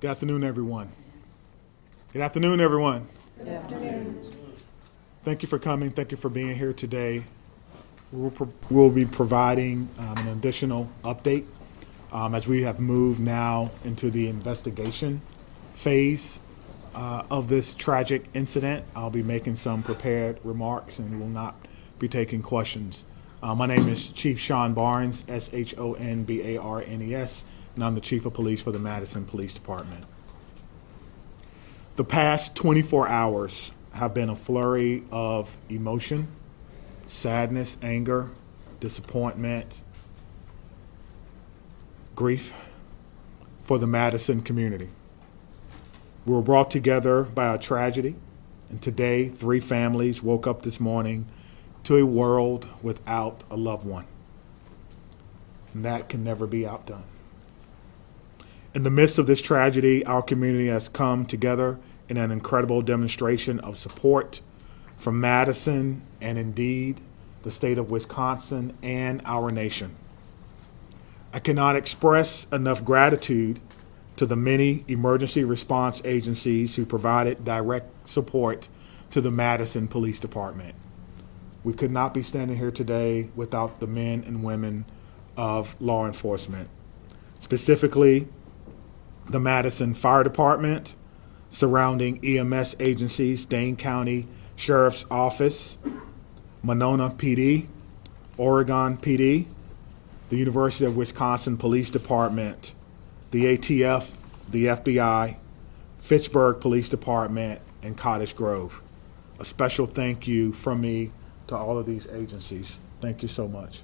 Good afternoon, everyone. Good afternoon, everyone. Good afternoon. Thank you for coming. Thank you for being here today. We'll be providing an additional update as we have moved now into the investigation phase of this tragic incident. I'll be making some prepared remarks and will not be taking questions. My name is Chief Sean Barnes, Shonbarnes, and I'm the Chief of Police for the Madison Police Department. The past 24 hours have been a flurry of emotion, sadness, anger, disappointment, grief for the Madison community. We were brought together by a tragedy, and today 3 families woke up this morning to a world without a loved one. And that can never be outdone. In the midst of this tragedy, our community has come together in an incredible demonstration of support from Madison and indeed the state of Wisconsin and our nation. I cannot express enough gratitude to the many emergency response agencies who provided direct support to the Madison Police Department. We could not be standing here today without the men and women of law enforcement, specifically the Madison Fire Department, surrounding EMS agencies, Dane County Sheriff's Office, Monona PD, Oregon PD, the University of Wisconsin Police Department, the ATF, the FBI, Fitchburg Police Department, and Cottage Grove. A special thank you from me to all of these agencies. Thank you so much.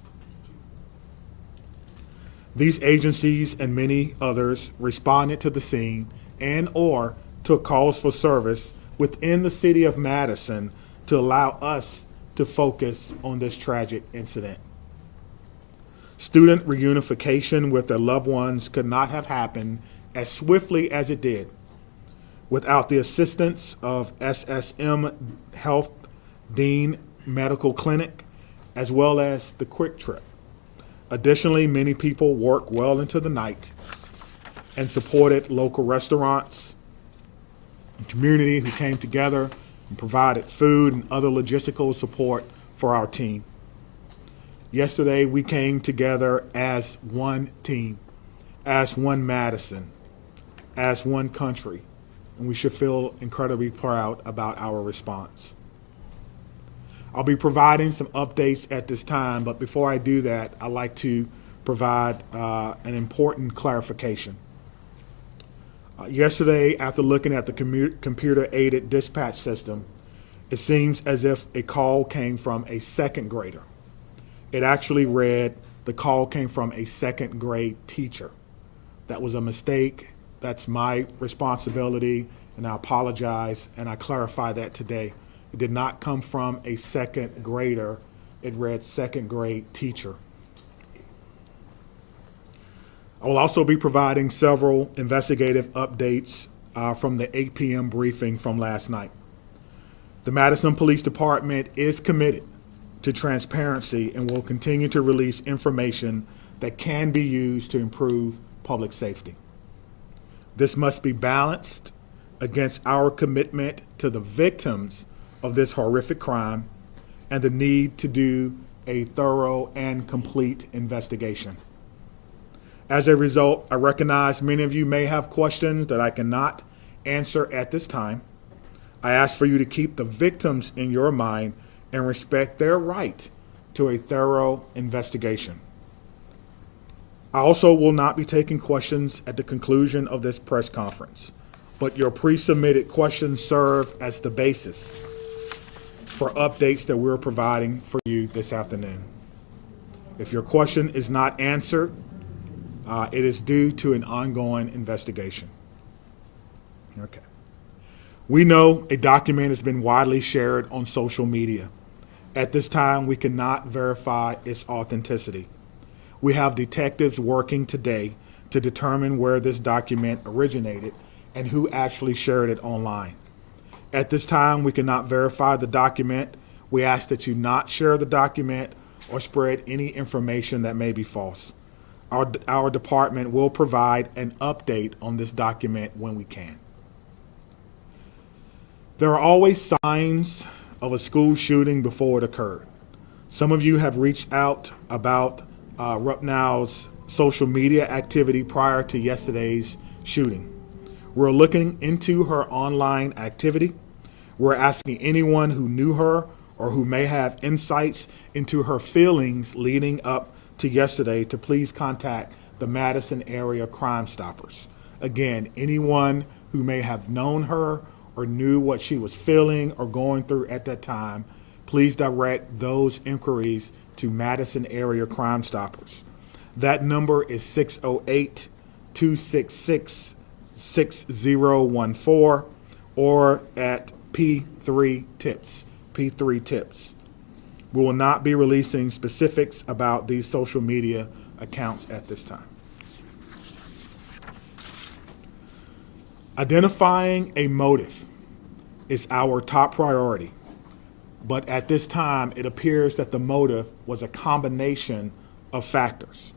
These agencies and many others responded to the scene and or took calls for service within the city of Madison to allow us to focus on this tragic incident. Student reunification with their loved ones could not have happened as swiftly as it did without the assistance of SSM Health Dean Medical Clinic as well as the Quick Trip. Additionally, many people worked well into the night and supported local restaurants and community who came together and provided food and other logistical support for our team. Yesterday, we came together as one team, as one Madison, as one country, and we should feel incredibly proud about our response. I'll be providing some updates at this time, but before I do that, I'd like to provide an important clarification. Yesterday, after looking at the computer-aided dispatch system, it seems as if a call came from a second grader. It actually read the call came from a second grade teacher. That was a mistake. That's my responsibility, and I apologize, and I clarify that today. It did not come from a second grader. It read second grade teacher. I will also be providing several investigative updates from the 8 p.m. briefing from last night. The Madison Police Department is committed to transparency and will continue to release information that can be used to improve public safety. This must be balanced against our commitment to the victims of this horrific crime and the need to do a thorough and complete investigation. As a result, I recognize many of you may have questions that I cannot answer at this time. I ask for you to keep the victims in your mind and respect their right to a thorough investigation. I also will not be taking questions at the conclusion of this press conference, but your pre-submitted questions serve as the basis for updates that we're providing for you this afternoon. If your question is not answered, it is due to an ongoing investigation. Okay. We know a document has been widely shared on social media. At this time, we cannot verify its authenticity. We have detectives working today to determine where this document originated and who actually shared it online. At this time, we cannot verify the document. We ask that you not share the document or spread any information that may be false. our department will provide an update on this document when we can. There are always signs of a school shooting before it occurred. Some of you have reached out about Rupnow's social media activity prior to yesterday's shooting. We're looking into her online activity. We're asking anyone who knew her or who may have insights into her feelings leading up to yesterday to please contact the Madison Area Crime Stoppers. Again, anyone who may have known her or knew what she was feeling or going through at that time, please direct those inquiries to Madison Area Crime Stoppers. That number is 608-266-6014 or at P3 Tips. P3 Tips. We will not be releasing specifics about these social media accounts at this time. Identifying a motive is our top priority, but at this time it appears that the motive was a combination of factors.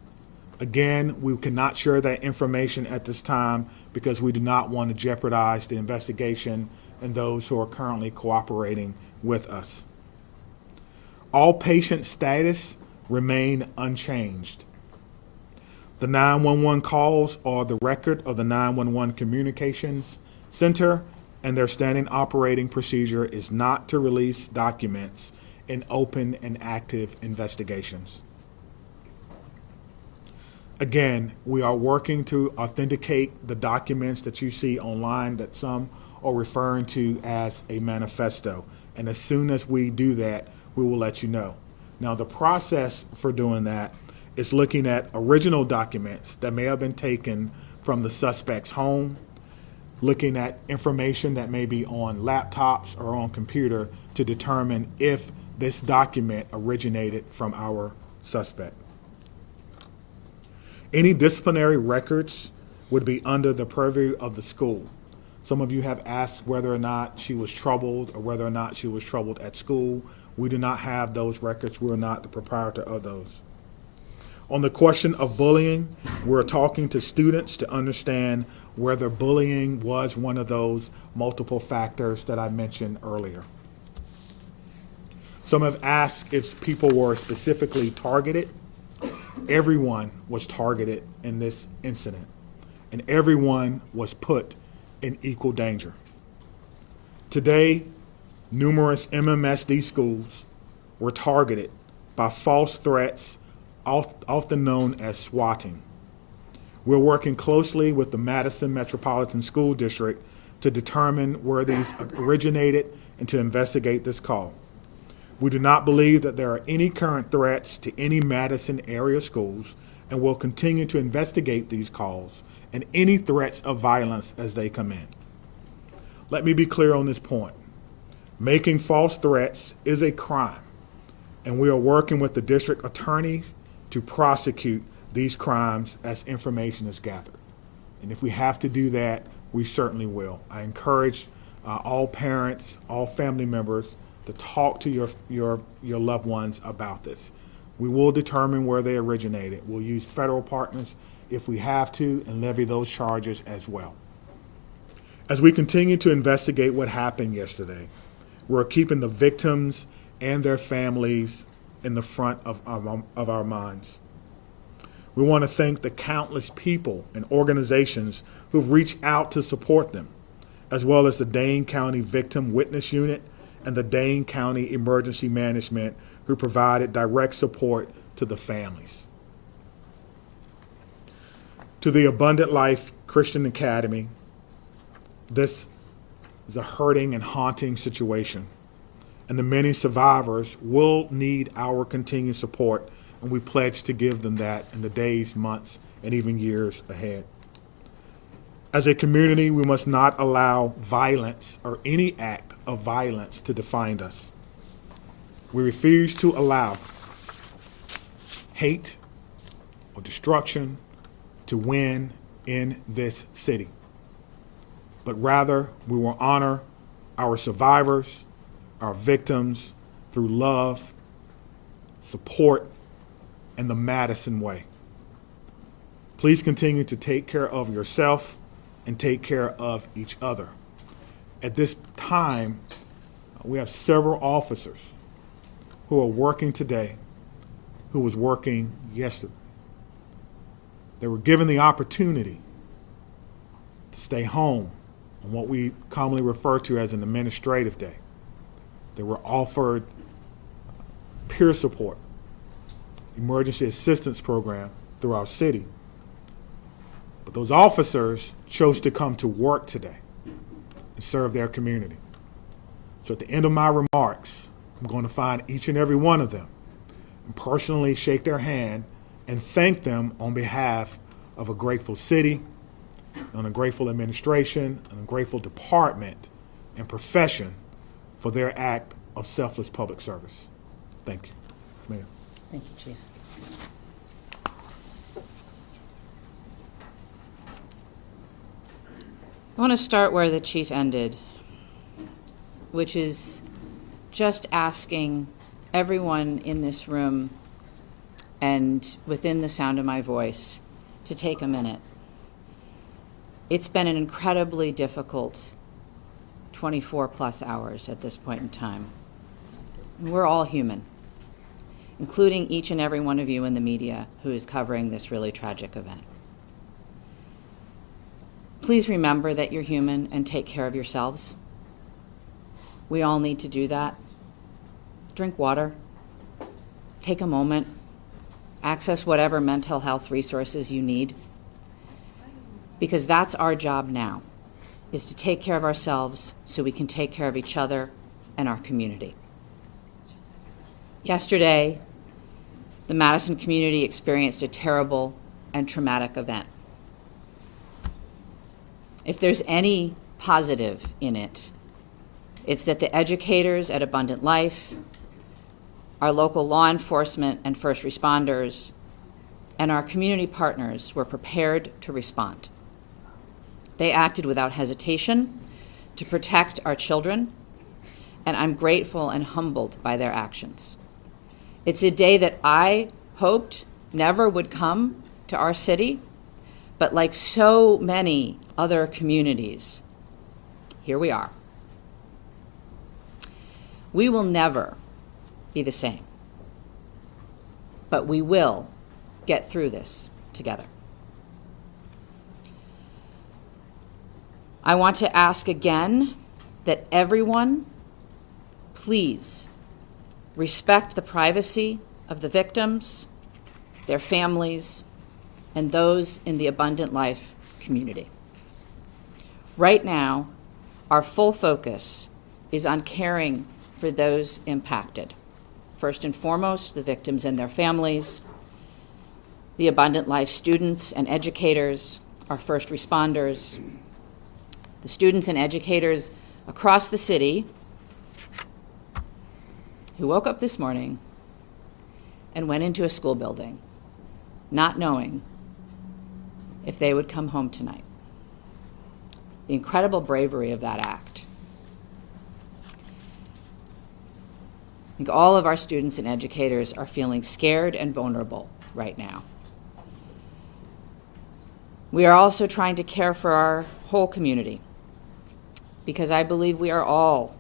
Again, we cannot share that information at this time because we do not want to jeopardize the investigation and those who are currently cooperating with us. All patient status remain unchanged. The 911 calls are the record of the 911 Communications Center, and their standing operating procedure is not to release documents in open and active investigations. Again, we are working to authenticate the documents that you see online that some are referring to as a manifesto. And as soon as we do that, we will let you know. Now, the process for doing that is looking at original documents that may have been taken from the suspect's home, looking at information that may be on laptops or on computer to determine if this document originated from our suspect. Any disciplinary records would be under the purview of the school. Some of you have asked whether or not she was troubled or whether or not she was troubled at school. We do not have those records. We're not the proprietor of those. On the question of bullying, we're talking to students to understand whether bullying was one of those multiple factors that I mentioned earlier. Some have asked if people were specifically targeted. Everyone was targeted in this incident, and everyone was put in equal danger. Today, numerous MMSD schools were targeted by false threats, often known as swatting. We're working closely with the Madison Metropolitan School District to determine where these originated and to investigate this call. We do not believe that there are any current threats to any Madison area schools, and will continue to investigate these calls and any threats of violence as they come in. Let me be clear on this point. Making false threats is a crime, and we are working with the district attorneys to prosecute these crimes as information is gathered. And if we have to do that, we certainly will. I encourage all parents, all family members to talk to your loved ones about this. We will determine where they originated. We'll use federal partners if we have to and levy those charges as well. As we continue to investigate what happened yesterday, we're keeping the victims and their families in the front of our minds. We want to thank the countless people and organizations who've reached out to support them, as well as the Dane County Victim Witness Unit and the Dane County Emergency Management, who provided direct support to the families. To the Abundant Life Christian Academy, this is a hurting and haunting situation, and the many survivors will need our continued support, and we pledge to give them that in the days, months, and even years ahead. As a community, we must not allow violence or any act of violence to define us. We refuse to allow hate or destruction to win in this city. But rather, we will honor our survivors, our victims, through love, support, and the Madison way. Please continue to take care of yourself and take care of each other. At this time, we have several officers who are working today who was working yesterday. They were given the opportunity to stay home on what we commonly refer to as an administrative day. They were offered peer support, emergency assistance program through our city. But those officers chose to come to work today and serve their community. So at the end of my remarks, I'm going to find each and every one of them and personally shake their hand and thank them on behalf of a grateful city, and a grateful administration, and a grateful department and profession for their act of selfless public service. Thank you. Mayor. Thank you, Chief. I want to start where the Chief ended, which is just asking everyone in this room and within the sound of my voice to take a minute. It's been an incredibly difficult 24 plus hours at this point in time. We're all human, including each and every one of you in the media who is covering this really tragic event. Please remember that you're human and take care of yourselves. We all need to do that. Drink water, take a moment, access whatever mental health resources you need, because that's our job now, is to take care of ourselves so we can take care of each other and our community. Yesterday, the Madison community experienced a terrible and traumatic event. If there's any positive in it, it's that the educators at Abundant Life, our local law enforcement and first responders, and our community partners were prepared to respond. They acted without hesitation to protect our children, and I'm grateful and humbled by their actions. It's a day that I hoped never would come to our city, but like so many other communities, here we are. We will never be the same, but we will get through this together. I want to ask again that everyone, please respect the privacy of the victims, their families, and those in the Abundant Life community. Right now, our full focus is on caring for those impacted. First and foremost, the victims and their families, the Abundant Life students and educators, our first responders, the students and educators across the city who woke up this morning and went into a school building not knowing if they would come home tonight. The incredible bravery of that act. I think all of our students and educators are feeling scared and vulnerable right now. We are also trying to care for our whole community, because I believe we are all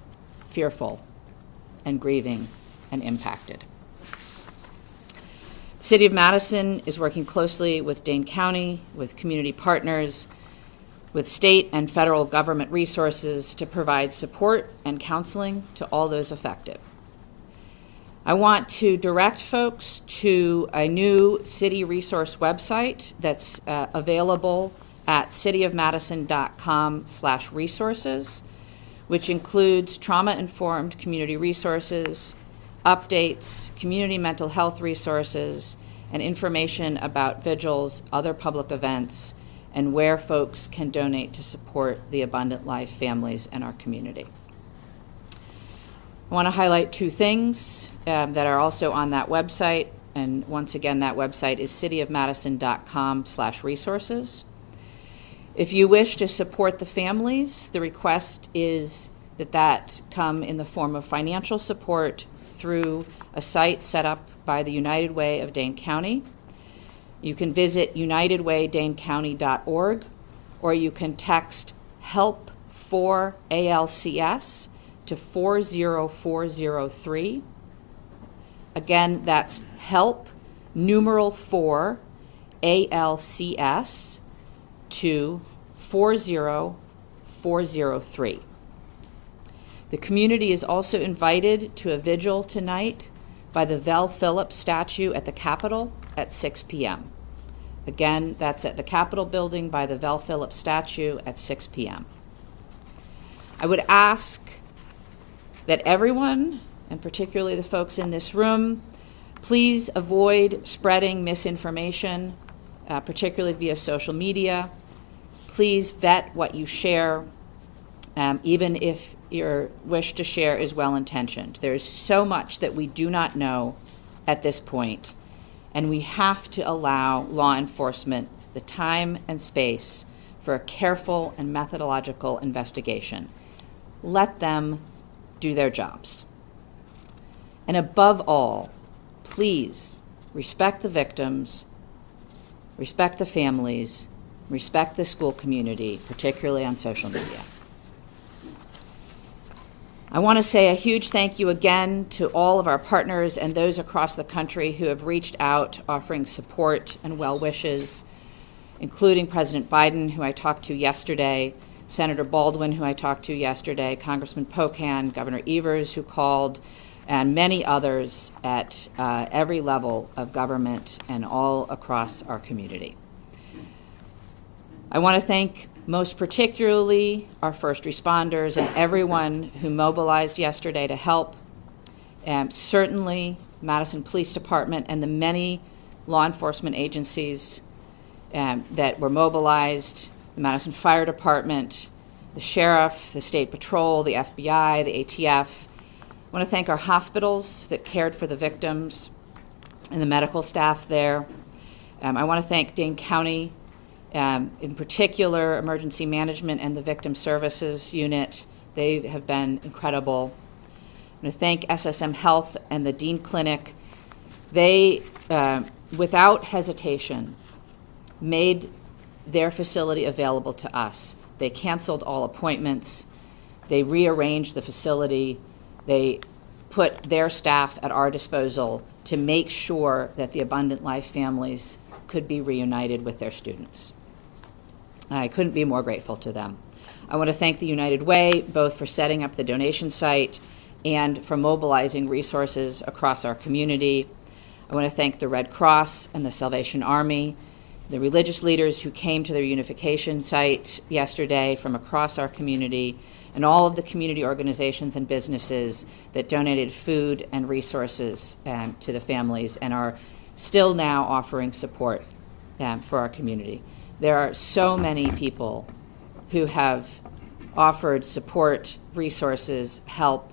fearful and grieving and impacted. The City of Madison is working closely with Dane County, with community partners, with state and federal government resources to provide support and counseling to all those affected. I want to direct folks to a new city resource website that's available at cityofmadison.com/resources, which includes trauma-informed community resources, updates, community mental health resources, and information about vigils, other public events, and where folks can donate to support the Abundant Life families and our community. I want to highlight two things that are also on that website, and once again, that website is cityofmadison.com/resources. If you wish to support the families, the request is that come in the form of financial support through a site set up by the United Way of Dane County. You can visit unitedwaydanecounty.org, or you can text HELP for ALCS to 40403. Again, that's HELP numeral 4 ALCS to 40403. The community is also invited to a vigil tonight by the Vel Phillips statue at the Capitol at 6 p.m. Again, that's at the Capitol building by the Vel Phillips statue at 6 p.m. I would ask that everyone, and particularly the folks in this room, please avoid spreading misinformation, particularly via social media. Please vet what you share, even if your wish to share is well-intentioned. There's so much that we do not know at this point, and we have to allow law enforcement the time and space for a careful and methodological investigation. Let them do their jobs. And above all, please respect the victims, respect the families, respect the school community, particularly on social media. I want to say a huge thank you again to all of our partners and those across the country who have reached out offering support and well wishes, including President Biden, who I talked to yesterday, Senator Baldwin, who I talked to yesterday, Congressman Pocan, Governor Evers, who called, and many others at every level of government and all across our community. I want to thank most particularly our first responders and everyone who mobilized yesterday to help. Certainly Madison Police Department and the many law enforcement agencies that were mobilized, the Madison Fire Department, the Sheriff, the State Patrol, the FBI, the ATF. I want to thank our hospitals that cared for the victims and the medical staff there. I want to thank Dane County, in particular, emergency management and the victim services unit. They have been incredible. I want to thank SSM Health and the Dean Clinic. They, without hesitation, made their facility available to us. They canceled all appointments. They rearranged the facility. They put their staff at our disposal to make sure that the Abundant Life families could be reunited with their students. I couldn't be more grateful to them. I want to thank the United Way, both for setting up the donation site and for mobilizing resources across our community. I want to thank the Red Cross and the Salvation Army, the religious leaders who came to their unification site yesterday from across our community, and all of the community organizations and businesses that donated food and resources to the families and are still now offering support for our community. There are so many people who have offered support, resources, help,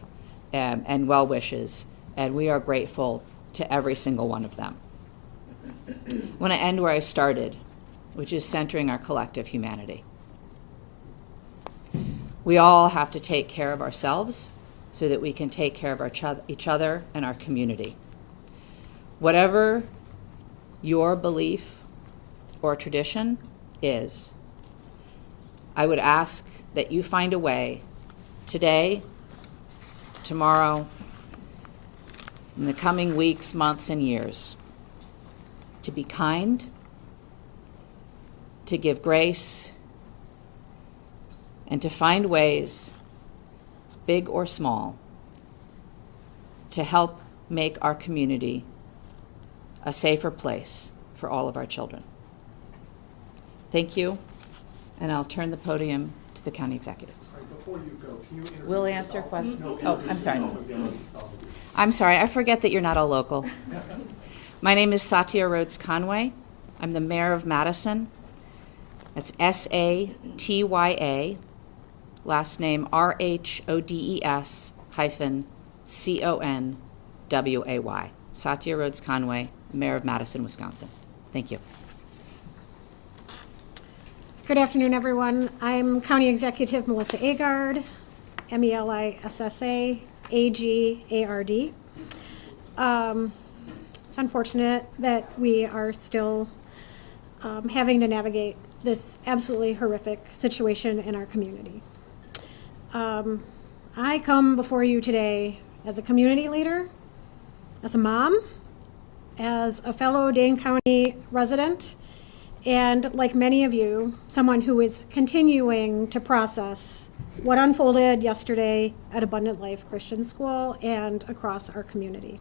and well wishes, and we are grateful to every single one of them. I want to end where I started, which is centering our collective humanity. We all have to take care of ourselves so that we can take care of each other and our community. Whatever your belief or tradition is, I would ask that you find a way today, tomorrow, in the coming weeks, months, and years to be kind, to give grace, and to find ways, big or small, to help make our community a safer place for all of our children. Thank you, and I'll turn the podium to the county executive. Sorry, before you go, can you introduce We'll answer yourself? questions. No, Oh, introduce I'm sorry. yourself again. Let's stop with you. I'm sorry, I forget that you're not a local. My name is Satya Rhodes Conway. I'm the mayor of Madison. That's Satya, last name RHODES -CONWAY. Satya Rhodes Conway, mayor of Madison, Wisconsin. Thank you. Good afternoon, everyone. I'm County Executive Melissa Agard, MELISSA AGARD. It's unfortunate that we are still having to navigate this absolutely horrific situation in our community. I come before you today as a community leader, as a mom, as a fellow Dane County resident, and like many of you, someone who is continuing to process what unfolded yesterday at Abundant Life Christian School and across our community.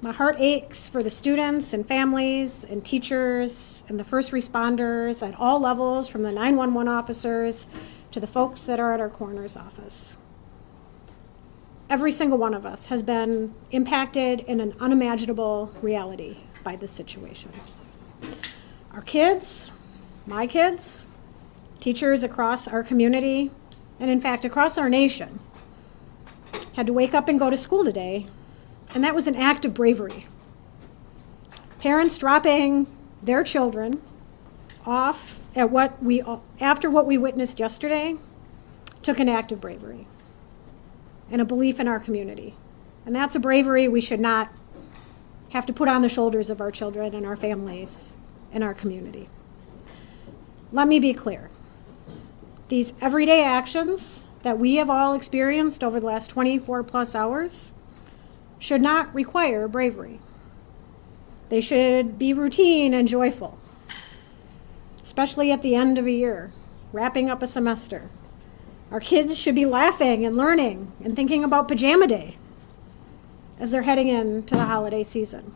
My heart aches for the students and families and teachers and the first responders at all levels, from the 911 officers to the folks that are at our coroner's office. Every single one of us has been impacted in an unimaginable reality by this situation. Our kids, my kids, teachers across our community, and in fact across our nation, had to wake up and go to school today, and that was an act of bravery. Parents dropping their children off at after what we witnessed yesterday took an act of bravery and a belief in our community. And that's a bravery we should not have to put on the shoulders of our children and our families in our community. Let me be clear. These everyday actions that we have all experienced over the last 24 plus hours should not require bravery. They should be routine and joyful, especially at the end of a year, wrapping up a semester. Our kids should be laughing and learning and thinking about pajama day as they're heading into the holiday season.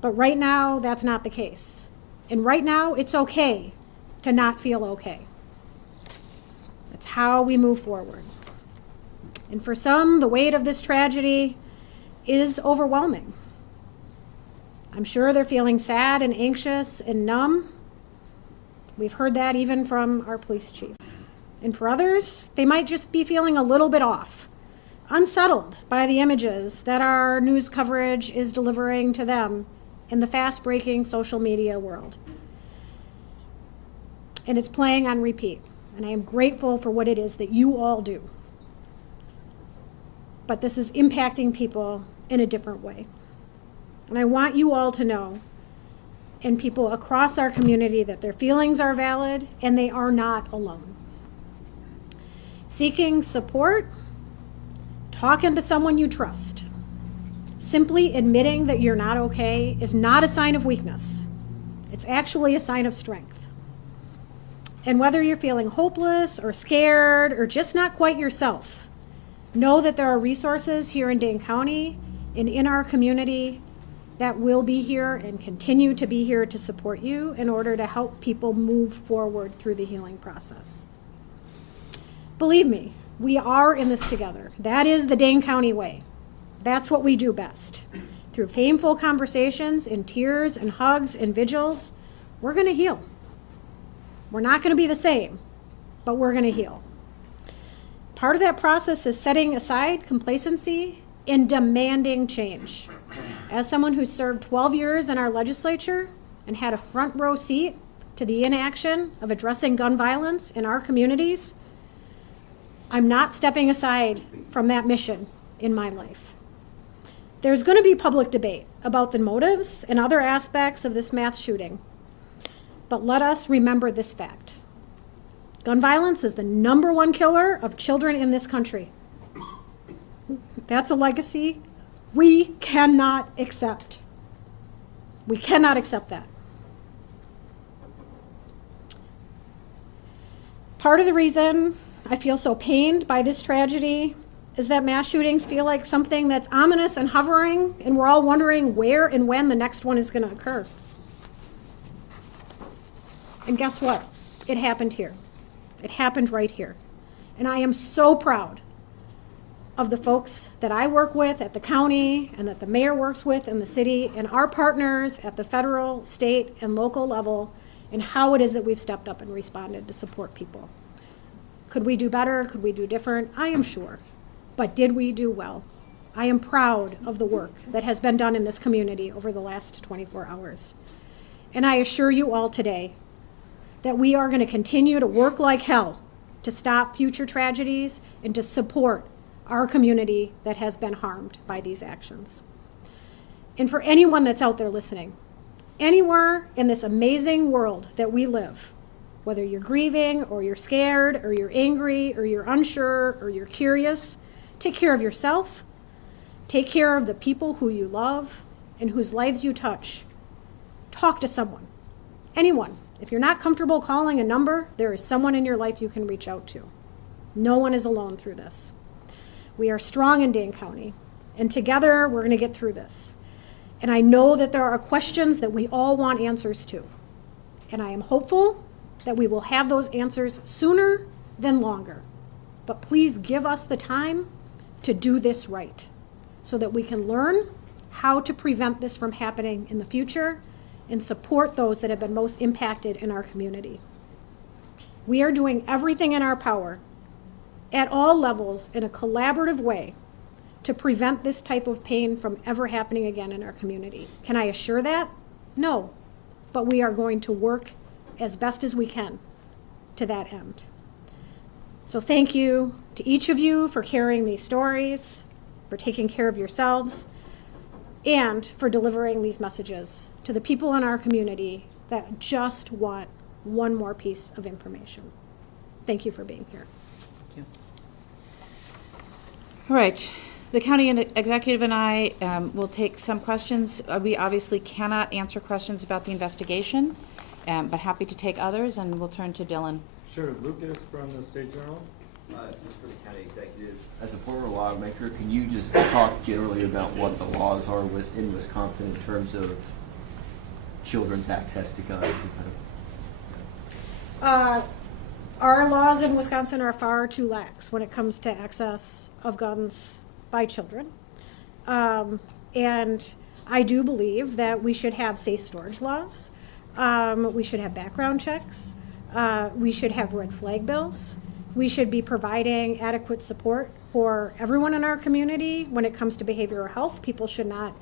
But right now, that's not the case. And right now, it's okay to not feel okay. That's how we move forward. And for some, the weight of this tragedy is overwhelming. I'm sure they're feeling sad and anxious and numb. We've heard that even from our police chief. And for others, they might just be feeling a little bit off, unsettled by the images that our news coverage is delivering to them in the fast-breaking social media world. And it's playing on repeat. And I am grateful for what it is that you all do. But this is impacting people in a different way. And I want you all to know, and people across our community, that their feelings are valid and they are not alone. Seeking support, talking to someone you trust, simply admitting that you're not okay is not a sign of weakness. It's actually a sign of strength. And whether you're feeling hopeless or scared or just not quite yourself, know that there are resources here in Dane County and in our community that will be here and continue to be here to support you in order to help people move forward through the healing process. Believe me, we are in this together. That is the Dane County way. That's what we do best. Through painful conversations and tears and hugs and vigils, we're going to heal. We're not going to be the same, but we're going to heal. Part of that process is setting aside complacency and demanding change. As someone who served 12 years in our legislature and had a front row seat to the inaction of addressing gun violence in our communities, I'm not stepping aside from that mission in my life. There's going to be public debate about the motives and other aspects of this mass shooting. But let us remember this fact. Gun violence is the #1 killer of children in this country. That's a legacy we cannot accept. We cannot accept that. Part of the reason I feel so pained by this tragedy is that mass shootings feel like something that's ominous and hovering, and we're all wondering where and when the next one is going to occur. And guess what? It happened here. It happened right here. And I am so proud of the folks that I work with at the county and that the mayor works with in the city and our partners at the federal, state, and local level, and how it is that we've stepped up and responded to support people. Could we do better? Could we do different? I am sure. But did we do well? I am proud of the work that has been done in this community over the last 24 hours. And I assure you all today that we are going to continue to work like hell to stop future tragedies and to support our community that has been harmed by these actions. And for anyone that's out there listening, Anywhere in this amazing world that we live, whether you're grieving or you're scared or you're angry or you're unsure or you're curious, take care of yourself, take care of the people who you love and whose lives you touch. Talk to someone, anyone. If you're not comfortable calling a number, there is someone in your life you can reach out to. No one is alone through this. We are strong in Dane County, and together we're going to get through this. And I know that there are questions that we all want answers to. And I am hopeful that we will have those answers sooner than longer. But please give us the time to do this right so that we can learn how to prevent this from happening in the future and support those that have been most impacted in our community. We are doing everything in our power at all levels in a collaborative way to prevent this type of pain from ever happening again in our community. Can I assure that? No, but we are going to work as best as we can to that end. So thank you to each of you for carrying these stories, for taking care of yourselves, and for delivering these messages to the people in our community that just want one more piece of information. Thank you for being here. All right. The county executive and I will take some questions. We obviously cannot answer questions about the investigation, but happy to take others, and we'll turn to Dylan. Sure, Lucas from the State Journal. Just for the county executive, as a former lawmaker, can you just talk generally about what the laws are in Wisconsin in terms of children's access to guns? Our laws in Wisconsin are far too lax when it comes to access of guns by children. And I do believe that we should have safe storage laws. We should have background checks. We should have red flag bills. We should be providing adequate support for everyone in our community when it comes to behavioral health. People should not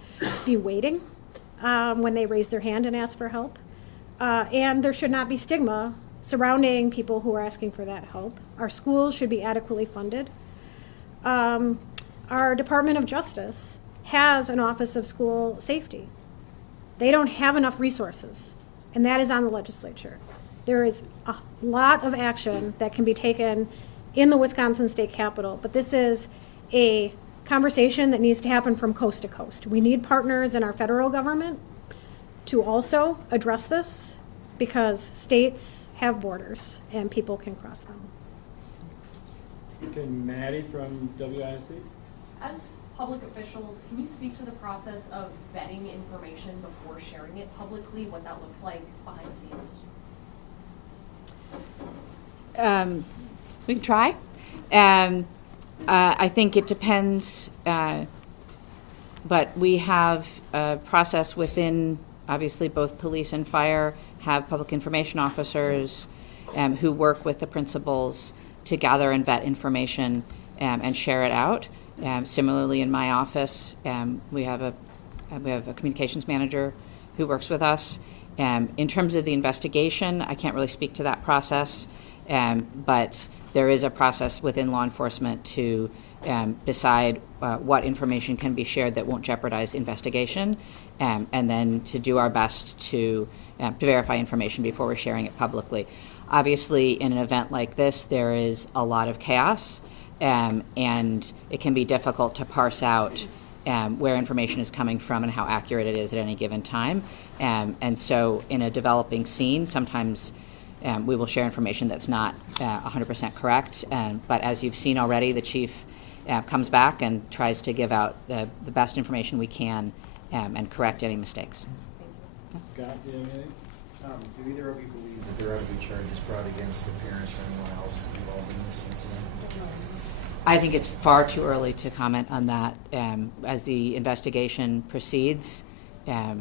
be waiting when they raise their hand and ask for help. And there should not be stigma surrounding people who are asking for that help. Our schools should be adequately funded. Our Department of Justice has an Office of School Safety. They don't have enough resources, and that is on the legislature. There is a lot of action that can be taken in the Wisconsin State Capitol, but this is a conversation that needs to happen from coast to coast. We need partners in our federal government to also address this because states have borders and people can cross them. Okay, Maddie from WISC. As public officials, can you speak to the process of vetting information before sharing it publicly, what that looks like behind the scenes? We can try. I think it depends, but we have a process within, obviously, both police and fire have public information officers who work with the principals to gather and vet information and share it out. Similarly, in my office, we have a communications manager who works with us. In terms of the investigation, I can't really speak to that process, but there is a process within law enforcement to decide what information can be shared that won't jeopardize the investigation, and then to do our best to verify information before we're sharing it publicly. Obviously, in an event like this, there is a lot of chaos, and it can be difficult to parse out where information is coming from and how accurate it is at any given time. And so in a developing scene, sometimes we will share information that's not 100% correct. But as you've seen already, the chief comes back and tries to give out the best information we can and correct any mistakes. Scott, do you have anything? Do either of you believe that there ought to be charges brought against the parents or anyone else involved in this incident? I think it's far too early to comment on that. As the investigation proceeds, I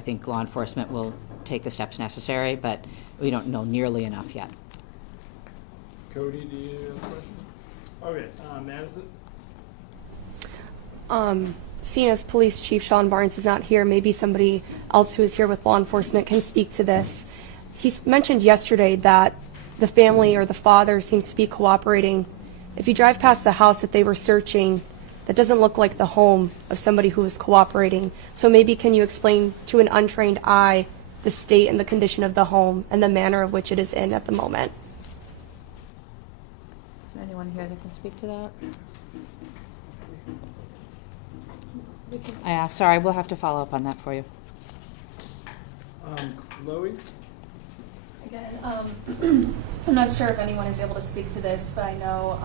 think law enforcement will take the steps necessary, but we don't know nearly enough yet. Cody, do you have a question? Okay, Madison? Seeing as Police Chief Sean Barnes is not here, maybe somebody else who is here with law enforcement can speak to this. He mentioned yesterday that the family or the father seems to be cooperating. If you drive past the house that they were searching, That doesn't look like the home of somebody who is cooperating. So maybe can you explain to an untrained eye the state and the condition of the home and the manner of which it is in at the moment? Is there anyone here that can speak to that? Sorry, we'll have to follow up on that for you. Chloe? Again, I'm not sure if anyone is able to speak to this, but I know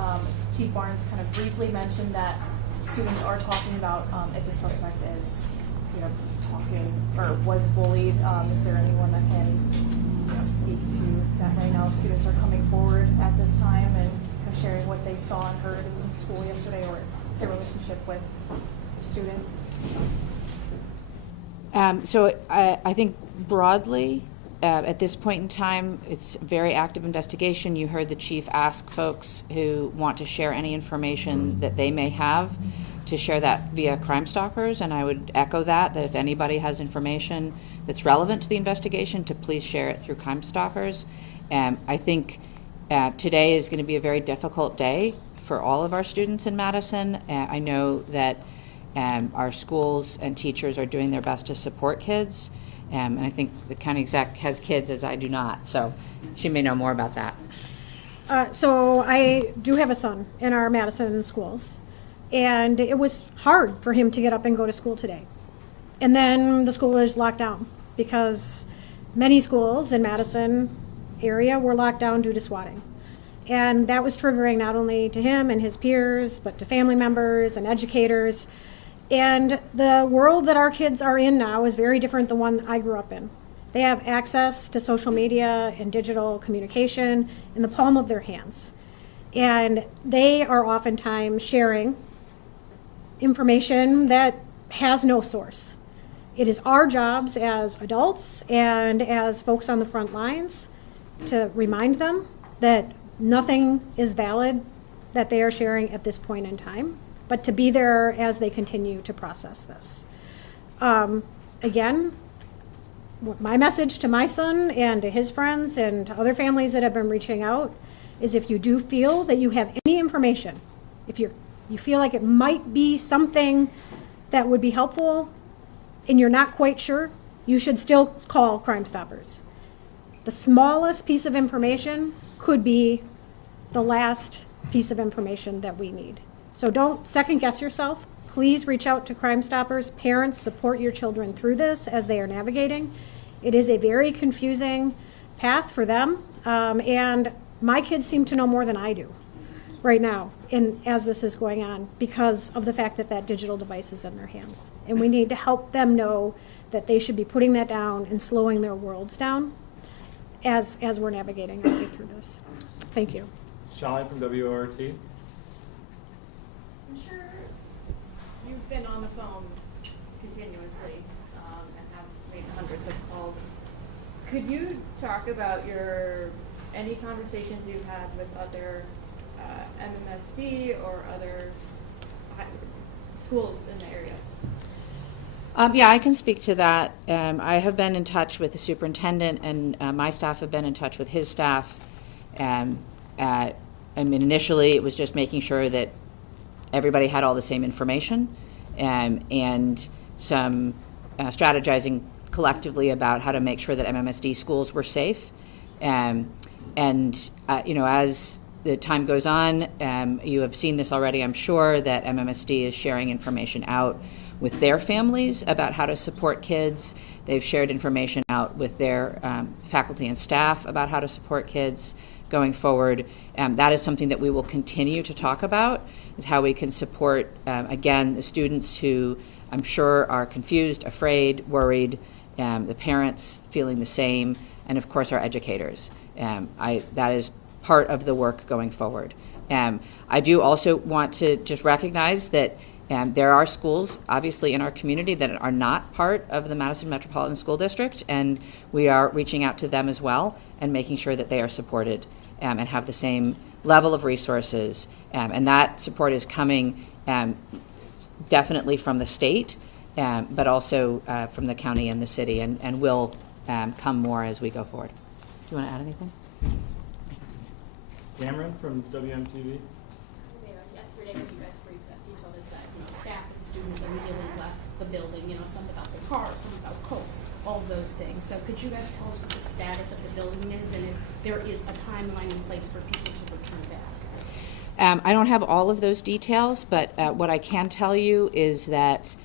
Chief Barnes kind of briefly mentioned that students are talking about if the suspect is, talking or was bullied. Is there anyone that can, speak to that right now? If students are coming forward at this time and kind of sharing what they saw and heard in school yesterday, or their relationship with the student. So I think broadly, at this point in time, it's a very active investigation. You heard the chief ask folks who want to share any information that they may have to share that via Crime Stalkers, and I would echo that if anybody has information that's relevant to the investigation, to please share it through Crime Stalkers. I think today is going to be a very difficult day for all of our students in Madison. I know that our schools and teachers are doing their best to support kids. And I think the county exec has kids, as I do not, so she may know more about that. So I do have a son in our Madison schools, and it was hard for him to get up and go to school today. And then the school was locked down because many schools in Madison area were locked down due to swatting. And that was triggering not only to him and his peers, but to family members and educators. And the world that our kids are in now is very different than the one I grew up in. They have access to social media and digital communication in the palm of their hands. And they are oftentimes sharing information that has no source. It is our jobs as adults and as folks on the front lines to remind them that nothing is valid that they are sharing at this point in time, but to be there as they continue to process this. Again, my message to my son and to his friends and to other families that have been reaching out is, if you do feel that you have any information, if you feel like it might be something that would be helpful and you're not quite sure, you should still call Crime Stoppers. The smallest piece of information could be the last piece of information that we need. So don't second guess yourself. Please reach out to Crime Stoppers. Parents, support your children through this as they are navigating. It is a very confusing path for them, and my kids seem to know more than I do right now as this is going on, because of the fact that that digital device is in their hands. And we need to help them know that they should be putting that down and slowing their worlds down as we're navigating our way through this. Thank you. Shali from WORT. I'm sure you've been on the phone continuously and have made hundreds of calls. Could you talk about any conversations you've had with other MMSD or other schools in the area? Yeah, I can speak to that. I have been in touch with the superintendent, and my staff have been in touch with his staff. Initially, it was just making sure that everybody had all the same information, and some strategizing collectively about how to make sure that MMSD schools were safe. As the time goes on, you have seen this already, I'm sure, that MMSD is sharing information out with their families about how to support kids. They've shared information out with their faculty and staff about how to support kids going forward. That is something that we will continue to talk about, is how we can support, again, the students who I'm sure are confused, afraid, worried, the parents feeling the same, and of course our educators. That is part of the work going forward. I do also want to just recognize that there are schools, obviously, in our community that are not part of the Madison Metropolitan School District, and we are reaching out to them as well and making sure that they are supported and have the same level of resources. And that support is coming definitely from the state, but also from the county and the city, and will come more as we go forward. Do you want to add anything? Cameron from WMTV. Yesterday when you guys briefed us, you told us that students immediately left the building, you know, some without their cars, some without coats, all of those things. So could you guys tell us what the status of the building is, and if there is a timeline in place for people to return back? I don't have all of those details, but what I can tell you is that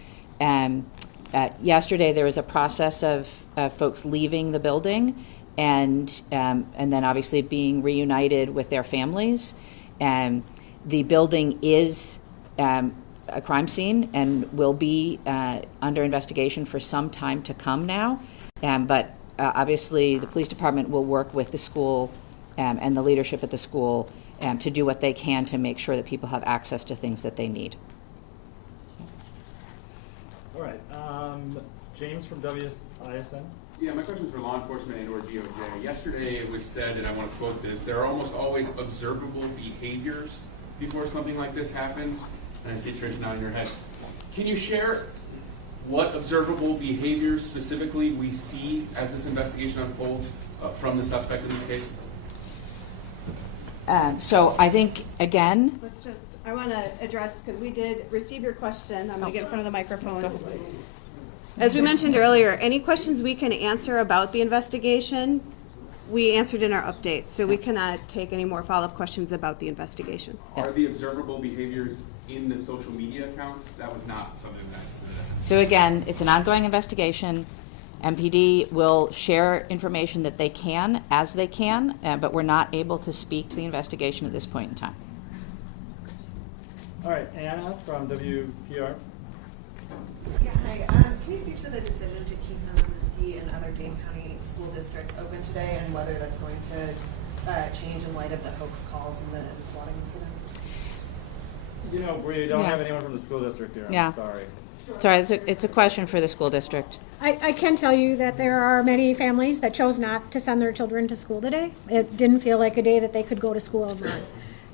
yesterday there was a process of folks leaving the building and then obviously being reunited with their families. The building is a crime scene and will be under investigation for some time to come now. But obviously the police department will work with the school and the leadership at the school to do what they can to make sure that people have access to things that they need. All right, James from WISN. Yeah, my question is for law enforcement and or DOJ. Yesterday it was said, and I want to quote this, there are almost always observable behaviors before something like this happens. And I see Trish nodding her head. Can you share what observable behaviors specifically we see as this investigation unfolds from the suspect in this case? So I think, again, I want to address, because we did receive your question. I'm going to get in front of the microphones. As we mentioned earlier, any questions we can answer about the investigation, we answered in our updates. So we cannot take any more follow-up questions about the investigation. Are the observable behaviors in the social media accounts? That was not something that. So again, it's an ongoing investigation. MPD will share information that they can as they can, but we're not able to speak to the investigation at this point in time. All right, Anna from WPR. Yeah, hi. Can you speak to the decision to keep Madison and other Dane County school districts open today, and whether that's going to change in light of the hoax calls and the swatting incidents? You know, we don't have anyone from the school district here. Yeah. I'm sorry. Sorry, it's a question for the school district. I can tell you that there are many families that chose not to send their children to school today. It didn't feel like a day that they could go to school or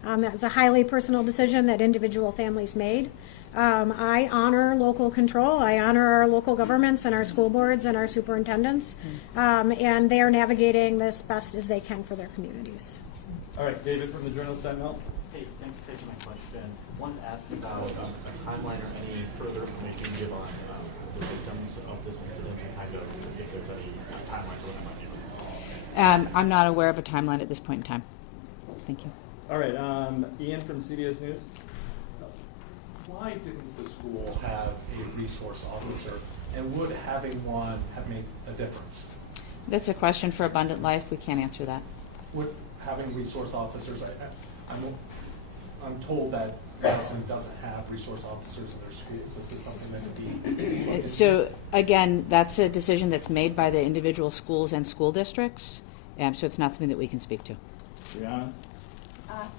not. That was a highly personal decision that individual families made. I honor local control. I honor our local governments and our school boards and our superintendents, and they are navigating this best as they can for their communities. All right, David from the Journal-Sentinel. Hey, thanks for taking my question. I wanted to ask you about a timeline or any further information you can give on the victims of this incident and kind of if there's any timeline for when that might be released. I'm not aware of a timeline at this point in time. Thank you. All right, Ian from CBS News. Why didn't the school have a resource officer, and would having one have made a difference? That's a question for Abundant Life. We can't answer that. Would having resource officers, I'm told that Madison doesn't have resource officers in their schools. This is something that would be... So again, that's a decision that's made by the individual schools and school districts, so it's not something that we can speak to. Brianna?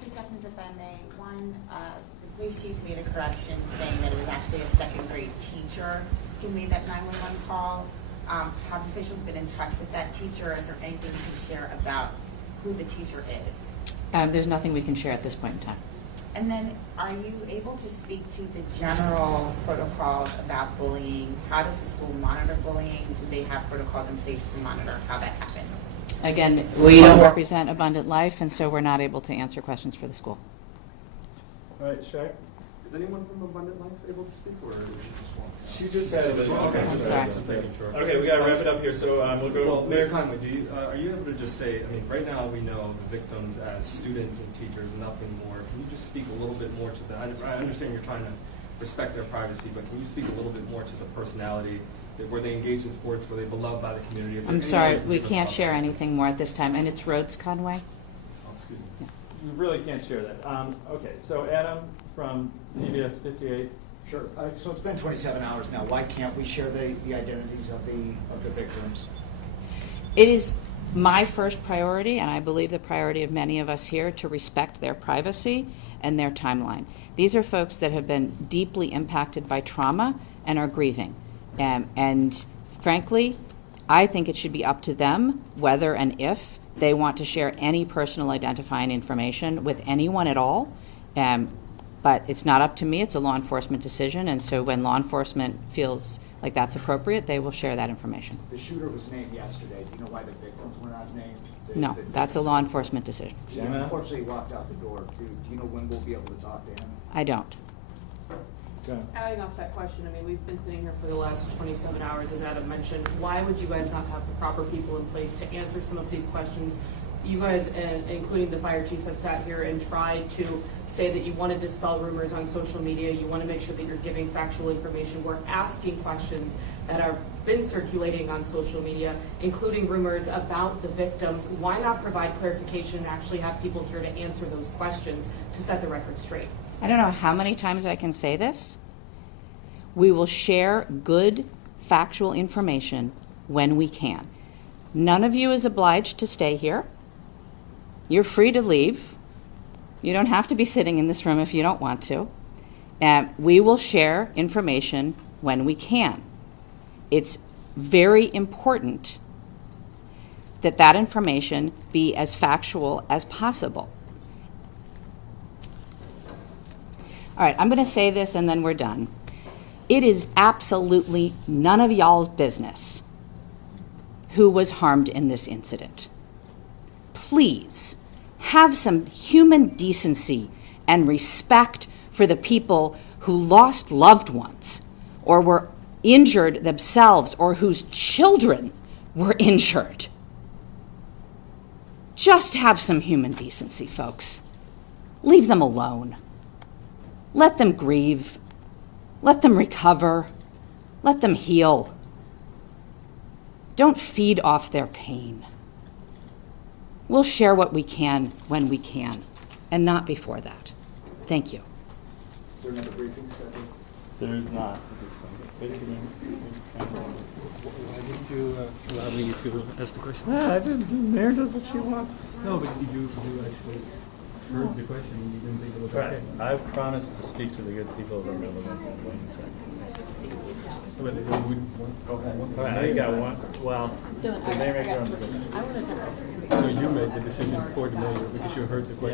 Two questions, if I may. One, the police chief made a correction saying that it was actually a second grade teacher who made that 911 call. Have officials been in touch with that teacher? Is there anything you can share about who the teacher is? There's nothing we can share at this point in time. And then, are you able to speak to the general protocols about bullying? How does the school monitor bullying? Do they have protocols in place to monitor how that happens? Again, we don't represent Abundant Life, and so we're not able to answer questions for the school. All right, Shaq. Is anyone from Abundant Life able to speak, or she just said it. Okay, sorry. Okay, we got to wrap it up here. So we'll go. Well, Mayor Conway, are you able to just say? I mean, right now we know the victims as students and teachers, nothing more. Can you just speak a little bit more to that? I understand you're trying to respect their privacy, but can you speak a little bit more to the personality? Were they engaged in sports? Were they beloved by the community? I'm sorry, we can't share anything more at this time. And it's Rhodes Conway. Oh, excuse me. Yeah. You really can't share that. Okay, so Adam from CBS 58. Sure. So it's been 27 hours now. Why can't we share the identities of the victims? It is my first priority, and I believe the priority of many of us here, to respect their privacy and their timeline. These are folks that have been deeply impacted by trauma and are grieving. And frankly, I think it should be up to them whether and if they want to share any personal identifying information with anyone at all. But it's not up to me. It's a law enforcement decision. And so when law enforcement feels like that's appropriate, they will share that information. The shooter was named yesterday. Do you know why the victims were not named? No, that's a law enforcement decision. She unfortunately walked out the door. Do you know when we'll be able to talk to him? I don't. Adding off that question, I mean, we've been sitting here for the last 27 hours, as Adam mentioned. Why would you guys not have the proper people in place to answer some of these questions? You guys, including the fire chief, have sat here and tried to say that you want to dispel rumors on social media. You want to make sure that you're giving factual information. We're asking questions that have been circulating on social media, including rumors about the victims. Why not provide clarification and actually have people here to answer those questions to set the record straight? I don't know how many times I can say this. We will share good factual information when we can. None of you is obliged to stay here. You're free to leave. You don't have to be sitting in this room if you don't want to. We will share information when we can. It's very important that that information be as factual as possible. All right, I'm going to say this and then we're done. It is absolutely none of y'all's business who was harmed in this incident. Please have some human decency and respect for the people who lost loved ones or were injured themselves or whose children were injured. Just have some human decency, folks. Leave them alone. Let them grieve. Let them recover. Let them heal. Don't feed off their pain. We'll share what we can when we can, and not before that. Thank you. Is there another briefing scheduled? There is not. Why didn't you allow me to ask the question? I didn't. The mayor does what she wants. No, but you actually heard the question and you didn't think it was okay. I promised to speak to the good people of the Netherlands in 1 second. But it would, All right, I got one. Well, the mayor makes her own decision. so you made the decision for the mayor because you heard the question.